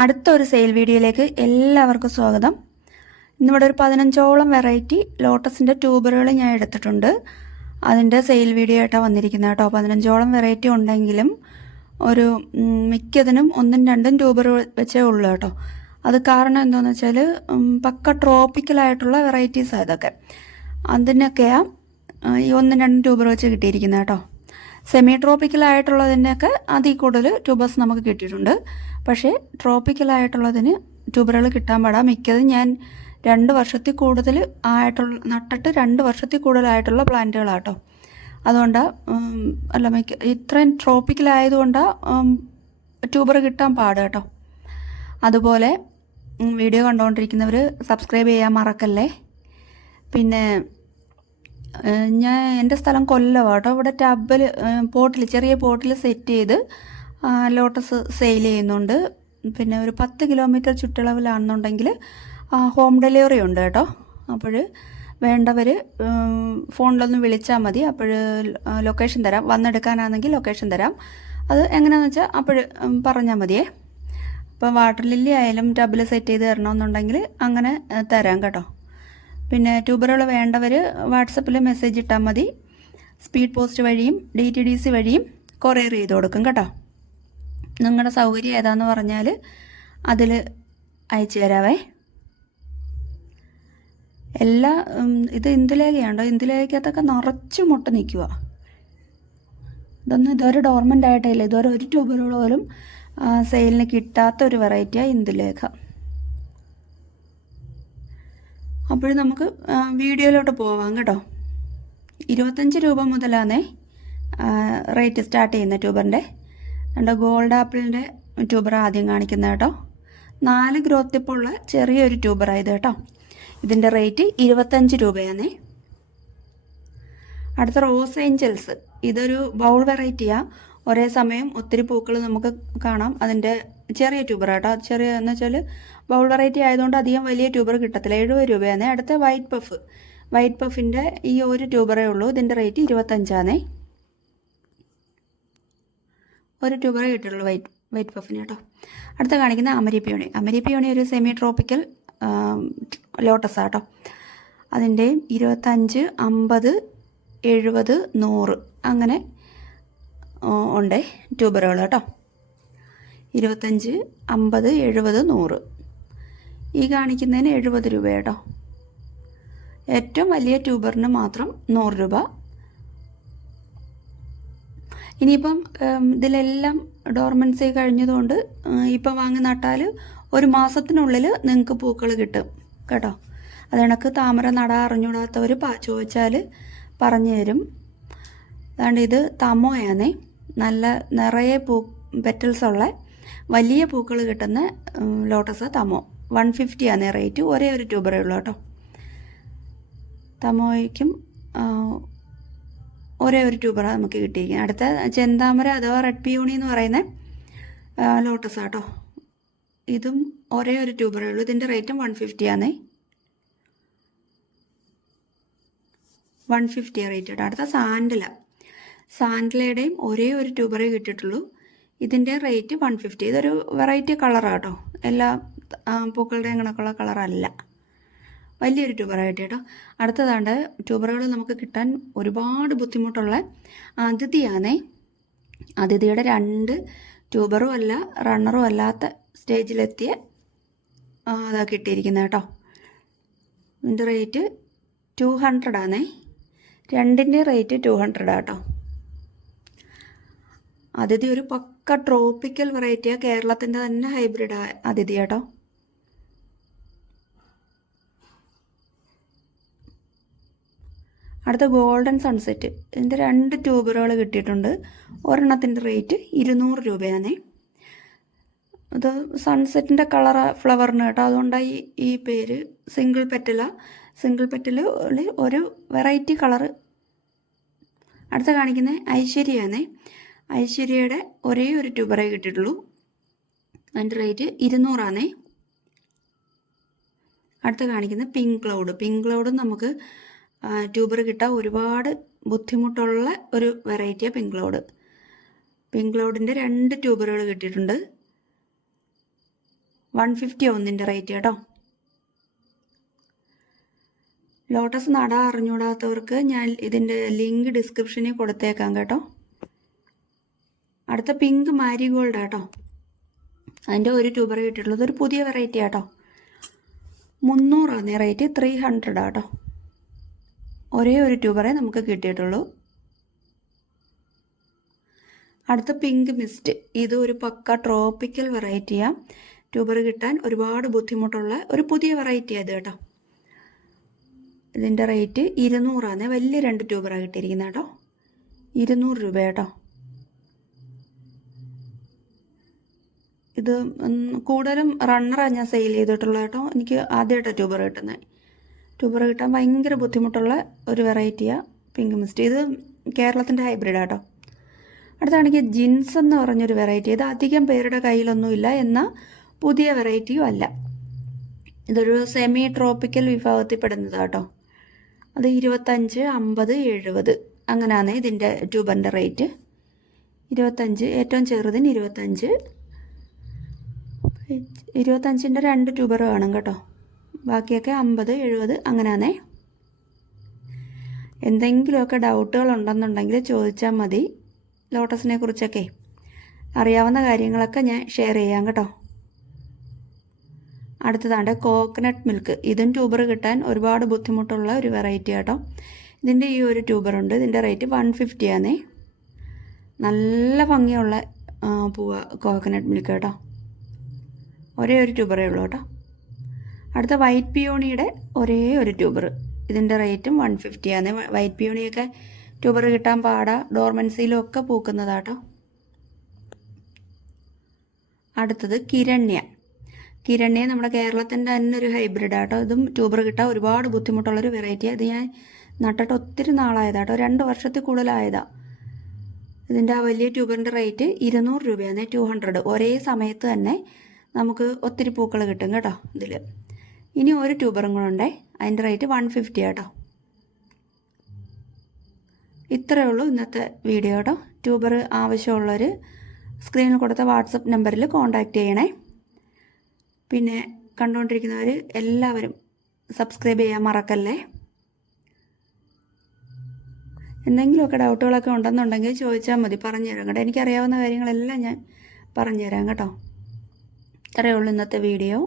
അടുത്തൊരു സെയിൽ വീഡിയോയിലേക്ക് എല്ലാവർക്കും സ്വാഗതം. ഇന്നിവിടെ ഒരു 15ഓളം വെറൈറ്റി ലോട്ടസിൻ്റെ ട്യൂബറുകൾ ഞാൻ എടുത്തിട്ടുണ്ട്. അതിൻ്റെ സെയിൽ വീഡിയോ ആയിട്ടാണ് വന്നിരിക്കുന്നത് കേട്ടോ. 15ഓളം വെറൈറ്റി ഉണ്ടെങ്കിലും ഒരു മിക്കതിനും 1-2 ട്യൂബർ വെച്ചേ ഉള്ളൂ കേട്ടോ. അത് കാരണം എന്താണെന്ന് വെച്ചാൽ പക്ക ട്രോപ്പിക്കലായിട്ടുള്ള വെറൈറ്റീസാണ് ഇതൊക്കെ. അതിനൊക്കെയാണ് ഈ 1-2 ട്യൂബർ വെച്ച് കിട്ടിയിരിക്കുന്നത് കേട്ടോ. സെമി ട്രോപ്പിക്കലായിട്ടുള്ളതിൻ്റെയൊക്കെ അതിൽ കൂടുതൽ ട്യൂബേഴ്സ് നമുക്ക് കിട്ടിയിട്ടുണ്ട്. പക്ഷേ ട്രോപ്പിക്കലായിട്ടുള്ളതിന് ട്യൂബറുകൾ കിട്ടാൻ പാടാം. മിക്കതും ഞാൻ 2 വർഷത്തിൽ കൂടുതൽ ആയിട്ടുള്ള നട്ടിട്ട് 2 വർഷത്തിൽ കൂടുതലായിട്ടുള്ള പ്ലാന്റുകളാട്ടോ. അതുകൊണ്ടാണ് ഇത്രയും ട്രോപ്പിക്കലായതുകൊണ്ടാണ് ട്യൂബർ കിട്ടാൻ പാട് കേട്ടോ. അതുപോലെ വീഡിയോ കണ്ടുകൊണ്ടിരിക്കുന്നവർ സബ്സ്ക്രൈബ് ചെയ്യാൻ മറക്കല്ലേ. പിന്നെ എൻ്റെ സ്ഥലം കൊല്ലമാണ് കേട്ടോ. ഇവിടെ ടബിൽ ചെറിയ പോട്ടിൽ സെറ്റ് ചെയ്ത് ലോട്ടസ് സെയിൽ ചെയ്യുന്നുണ്ട്. പിന്നെ ഒരു 10 കിലോമീറ്റർ ചുറ്റളവിലാണെന്നുണ്ടെങ്കിൽ ഹോം ഡെലിവറി ഉണ്ട് കേട്ടോ. അപ്പോൾ വേണ്ടവർ ഫോണിലൊന്ന് വിളിച്ചാൽ മതി. അപ്പോൾ ലൊക്കേഷൻ തരാം. വന്നെടുക്കാനാണെങ്കിൽ ലൊക്കേഷൻ തരാം. അത് എങ്ങനെയാണെന്ന് വെച്ചാൽ അപ്പോൾ പറഞ്ഞാൽ മതിയേ. ഇപ്പം വാട്ടർ ലില്ലി ആയാലും ടബിൽ സെറ്റ് ചെയ്ത് തരണമെന്നുണ്ടെങ്കിൽ അങ്ങനെ തരാം കേട്ടോ. പിന്നെ ട്യൂബറുകൾ വേണ്ടവർ വാട്സപ്പിൽ മെസ്സേജ് ഇട്ടാൽ മതി. സ്പീഡ് പോസ്റ്റ് വഴിയും DTDC വഴിയും കൊറിയർ ചെയ്ത് കൊടുക്കും കേട്ടോ. നിങ്ങളുടെ സൗകര്യം ഏതാണെന്ന് പറഞ്ഞാൽ അതിൽ അയച്ചു തരാവേ. ഇത് ഇന്ദുലേഖയാണ്ടോ. ഇന്ദുലേഖക്കകത്തൊക്കെ നിറച്ച് മുട്ട നിൽക്കുക. ഇതുവരെ ഡോർമെൻ്റ് ആയിട്ടില്ല. ഇതുവരെ ഒരു ട്യൂബറുകൾ പോലും സെയിലിന് കിട്ടാത്ത ഒരു വെറൈറ്റിയാണ് ഇന്ദുലേഖ. അപ്പോൾ നമുക്ക് വീഡിയോയിലോട്ട് പോവാം കേട്ടോ. 25 രൂപ മുതലാണേ റേറ്റ് സ്റ്റാർട്ട് ചെയ്യുന്ന ട്യൂബറിൻ്റെ. എൻ്റെ ഗോൾഡ് ആപ്പിളിൻ്റെ ട്യൂബർ ആദ്യം കാണിക്കുന്നത് കേട്ടോ. 4 ഗ്രോത്ത് ടിപ്പുള്ള ചെറിയൊരു ട്യൂബറായത് കേട്ടോ. ഇതിൻ്റെ റേറ്റ് 25 രൂപയാണേ. അടുത്ത റോസ് ഏഞ്ചൽസ്. ഇതൊരു ബൗൾ വെറൈറ്റിയാണ്. ഒരേ സമയം ഒത്തിരി പൂക്കൾ നമുക്ക് കാണാം. അതിൻ്റെ ചെറിയ ട്യൂബർ കേട്ടോ. ചെറിയ എന്ന് വെച്ചാൽ ബൗൾ വെറൈറ്റി ആയതുകൊണ്ട് അധികം വലിയ ട്യൂബർ കിട്ടത്തില്ല. 70 രൂപയാണ്. അടുത്ത വൈറ്റ് പഫിൻ്റെ ഈ ഒരു ട്യൂബറേ ഉള്ളൂ. ഇതിൻ്റെ റേറ്റ് 25 ഒരു ട്യൂബറേ കിട്ടുള്ളൂ വൈറ്റ് പഫിന് കേട്ടോ. അടുത്ത കാണിക്കുന്ന അമരിപ്പിയോണി ഒരു സെമി ട്രോപ്പിക്കൽ ലോട്ടസ് കേട്ടോ. അതിൻ്റെ 25, 50, 70, 100 അങ്ങനെ ഉണ്ട് ട്യൂബറുകൾ കേട്ടോ. 25, 50, 70, 100. ഈ കാണിക്കുന്നതിന് 70 രൂപ കേട്ടോ. ഏറ്റവും വലിയ ട്യൂബറിന് മാത്രം 100 രൂപ. ഇനിയിപ്പം ഇതിലെല്ലാം ഡോർമൻസി കഴിഞ്ഞതുകൊണ്ട് ഇപ്പം വാങ്ങി നട്ടാൽ ഒരു മാസത്തിനുള്ളിൽ നിങ്ങൾക്ക് പൂക്കൾ കിട്ടും കേട്ടോ. അത് കണക്ക് താമര നടാൻ അറിഞ്ഞൂടാത്തവർ ചോദിച്ചാൽ പറഞ്ഞു തരും. അതുകൊണ്ട് ഇത് തമോയാണേ. നല്ല നിറയെ പെറ്റൽസ് ഉള്ള വലിയ പൂക്കൾ കിട്ടുന്ന ലോട്ടസ് തമോ. 150 ആണ് റേറ്റ്. ഒരേ ഒരു ട്യൂബറേ ഉള്ളൂ കേട്ടോ. തമോയ്ക്കും ഒരേ ഒരു ട്യൂബറാണ് നമുക്ക് കിട്ടിയിരിക്കുന്നത്. അടുത്ത ചെന്താമര അഥവാ റെഡ് പിയൂണി എന്ന് പറയുന്ന ലോട്ടസ് കേട്ടോ. ഇതും ഒരേ ഒരു ട്യൂബറേ ഉള്ളൂ. ഇതിൻ്റെ റേറ്റും 150 ആണേ. 150 റേറ്റ് കേട്ടോ. അടുത്ത സാൻഡലയുടെയും ഒരേ ഒരു ട്യൂബറേ കിട്ടിയിട്ടുള്ളൂ. ഇതിൻ്റെ റേറ്റ് 150. ഇതൊരു വെറൈറ്റി കളറാണ് കേട്ടോ. എല്ലാ പൂക്കളുടെയും കണക്കുള്ള കളറല്ല. വലിയൊരു ട്യൂബറായിട്ട് കേട്ടോ. അടുത്തതാണ്ട് ട്യൂബറുകൾ നമുക്ക് കിട്ടാൻ ഒരുപാട് ബുദ്ധിമുട്ടുള്ള അതിഥിയാണേ. അതിഥിയുടെ 2 ട്യൂബറും അല്ല റണ്ണറും അല്ലാത്ത സ്റ്റേജിലെത്തിയ അതാ കിട്ടിയിരിക്കുന്നത് കേട്ടോ. ഇതിൻ്റെ റേറ്റ് 200 ആണേ. 2ൻ്റെ റേറ്റ് 200 കേട്ടോ. അതിഥി ഒരു പക്ക ട്രോപ്പിക്കൽ വെറൈറ്റിയാണ്. കേരളത്തിൻ്റെ തന്നെ ഹൈബ്രിഡ് അതിഥി കേട്ടോ. അടുത്ത ഗോൾഡൻ സൺസെറ്റ്. ഇതിൻ്റെ 2 ട്യൂബറുകൾ കിട്ടിയിട്ടുണ്ട്. ഒരെണ്ണത്തിൻ്റെ റേറ്റ് 200 രൂപയാണേ. ഇത് സൺസെറ്റിൻ്റെ കളറ് ഫ്ലവറിന് കേട്ടോ. അതുകൊണ്ടാണ് ഈ പേര്. സിംഗിൾ പെറ്റല് ഒരു വെറൈറ്റി കളറ്. അടുത്ത കാണിക്കുന്നത് ഐശ്വര്യയാണേ. ഐശ്വര്യയുടെ ഒരേ ഒരു ട്യൂബറേ കിട്ടിയിട്ടുള്ളൂ. അതിൻ്റെ റേറ്റ് 200 ആണേ. അടുത്ത കാണിക്കുന്നത് പിങ്ക് ക്ലൗഡ് നമുക്ക് ട്യൂബർ കിട്ടാൻ ഒരുപാട് ബുദ്ധിമുട്ടുള്ള ഒരു വെറൈറ്റിയാണ് പിങ്ക് ക്ലൗഡിൻ്റെ 2 ട്യൂബറുകൾ കിട്ടിയിട്ടുണ്ട്. 150 ഒന്നിൻ്റെ റേറ്റ് കേട്ടോ. ലോട്ടസ് നട അറിഞ്ഞൂടാത്തവർക്ക് ഞാൻ ഇതിൻ്റെ ലിങ്ക് ഡിസ്ക്രിപ്ഷനിൽ കൊടുത്തേക്കാം കേട്ടോ. അടുത്ത പിങ്ക് മാരിഗോൾഡ് കേട്ടോ. അതിൻ്റെ ഒരു ട്യൂബറേ കിട്ടിയിട്ടുള്ളത്. ഒരു പുതിയ വെറൈറ്റി ആട്ടോ. 300 റേറ്റ്, 300 ആട്ടോ. ഒരേ ഒരു ട്യൂബറേ നമുക്ക് കിട്ടിയിട്ടുള്ളൂ. അടുത്ത പിങ്ക് മിസ്റ്റ്. ഇത് ഒരു പക്ക ട്രോപ്പിക്കൽ വെറൈറ്റിയാണ്. ട്യൂബർ കിട്ടാൻ ഒരുപാട് ബുദ്ധിമുട്ടുള്ള ഒരു പുതിയ വെറൈറ്റി അത് കേട്ടോ. ഇതിൻ്റെ റേറ്റ് 200 വലിയ 2 ട്യൂബറാണ് കിട്ടിയിരിക്കുന്നത് കേട്ടോ. 200 രൂപ കേട്ടോ. ഇത് കൂടുതലും റണ്ണറാണ് ഞാൻ സെയിൽ ചെയ്തിട്ടുള്ളത് കേട്ടോ. എനിക്ക് ആദ്യമായിട്ടാണ് ട്യൂബർ കിട്ടുന്നത്. ട്യൂബർ കിട്ടാൻ ഭയങ്കര ബുദ്ധിമുട്ടുള്ള ഒരു വെറൈറ്റിയാണ് പിങ്ക് മിസ്റ്റ്. ഇത് കേരളത്തിൻ്റെ ഹൈബ്രിഡാണ് കേട്ടോ. അടുത്താണെങ്കിൽ ജിൻസ് എന്ന് പറഞ്ഞൊരു വെറൈറ്റി. ഇത് അധികം പേരുടെ കയ്യിലൊന്നുമില്ല, എന്നാൽ പുതിയ വെറൈറ്റിയും അല്ല. ഇതൊരു സെമി ട്രോപ്പിക്കൽ വിഭാഗത്തിൽ പെടുന്നതാണ് കേട്ടോ. അത് 25, 50, 70 അങ്ങനെയാണ് ഇതിൻ്റെ ട്യൂബറിൻ്റെ റേറ്റ്. 25 ഏറ്റവും ചെറുതിന് 25. 25ൻ്റെ 2 ട്യൂബർ കാണും കേട്ടോ. ബാക്കിയൊക്കെ 50, 70 അങ്ങനെയാണേ. എന്തെങ്കിലുമൊക്കെ ഡൗട്ടുകൾ ഉണ്ടെന്നുണ്ടെങ്കിൽ ചോദിച്ചാൽ മതി. ലോട്ടസിനെ കുറിച്ചൊക്കെ അറിയാവുന്ന കാര്യങ്ങളൊക്കെ ഞാൻ ഷെയർ ചെയ്യാം കേട്ടോ. അടുത്തതാണ്ട് കോക്കനട്ട് മിൽക്ക്. ഇതും ട്യൂബർ കിട്ടാൻ ഒരുപാട് ബുദ്ധിമുട്ടുള്ള ഒരു വെറൈറ്റി കേട്ടോ. ഇതിൻ്റെ ഈ ഒരു ട്യൂബറുണ്ട്. ഇതിൻ്റെ റേറ്റ് 150 ആണേ. നല്ല ഭംഗിയുള്ള പൂവ കോക്കനട്ട് മിൽക്ക് കേട്ടോ. ഒരേ ഒരു ട്യൂബറേ ഉള്ളൂ കേട്ടോ. അടുത്ത വൈറ്റ് പിയോണിയുടെ ഒരേ ഒരു ട്യൂബർ. ഇതിൻ്റെ റേറ്റും 150 ആണ്. വൈറ്റ് പിയോണിയൊക്കെ ട്യൂബർ കിട്ടാൻ പാടാ. ഡോർമൻസിയിലും ഒക്കെ പൂക്കുന്നതാട്ടോ. അടുത്തത് കിരണ്യ. കിരണ്യ നമ്മുടെ കേരളത്തിൻ്റെ തന്നെ ഒരു ഹൈബ്രിഡാട്ടോ. ഇതും ട്യൂബർ കിട്ടാൻ ഒരുപാട് ബുദ്ധിമുട്ടുള്ളൊരു വെറൈറ്റിയാണ്. ഇത് ഞാൻ നട്ടിട്ട് ഒത്തിരി നാളായതാട്ടോ. 2 വർഷത്തിൽ കൂടുതലായതാണ്. ഇതിൻ്റെ ആ വലിയ ട്യൂബറിൻ്റെ റേറ്റ് 200 രൂപയാണ്. 200 ഒരേ സമയത്ത് തന്നെ നമുക്ക് ഒത്തിരി പൂക്കൾ കിട്ടും കേട്ടോ ഇതിൽ. ഇനി ഒരു ട്യൂബറും കൂടെ ഉണ്ടേ. അതിൻ്റെ റേറ്റ് 150 ആട്ടോ. ഇത്രയേ ഉള്ളൂ ഇന്നത്തെ വീഡിയോ കേട്ടോ. ട്യൂബർ ആവശ്യമുള്ളവർ സ്ക്രീനിൽ കൊടുത്ത വാട്സപ്പ് നമ്പറിൽ കോൺടാക്റ്റ് ചെയ്യണേ. പിന്നെ കണ്ടുകൊണ്ടിരിക്കുന്നവർ എല്ലാവരും സബ്സ്ക്രൈബ് ചെയ്യാൻ മറക്കല്ലേ. എന്തെങ്കിലുമൊക്കെ ഡൗട്ടുകളൊക്കെ ഉണ്ടെന്നുണ്ടെങ്കിൽ ചോദിച്ചാൽ മതി, പറഞ്ഞുതരാം കേട്ടോ. എനിക്കറിയാവുന്ന കാര്യങ്ങളെല്ലാം ഞാൻ പറഞ്ഞുതരാം കേട്ടോ. ഇത്രയേ ഉള്ളൂ ഇന്നത്തെ വീഡിയോ.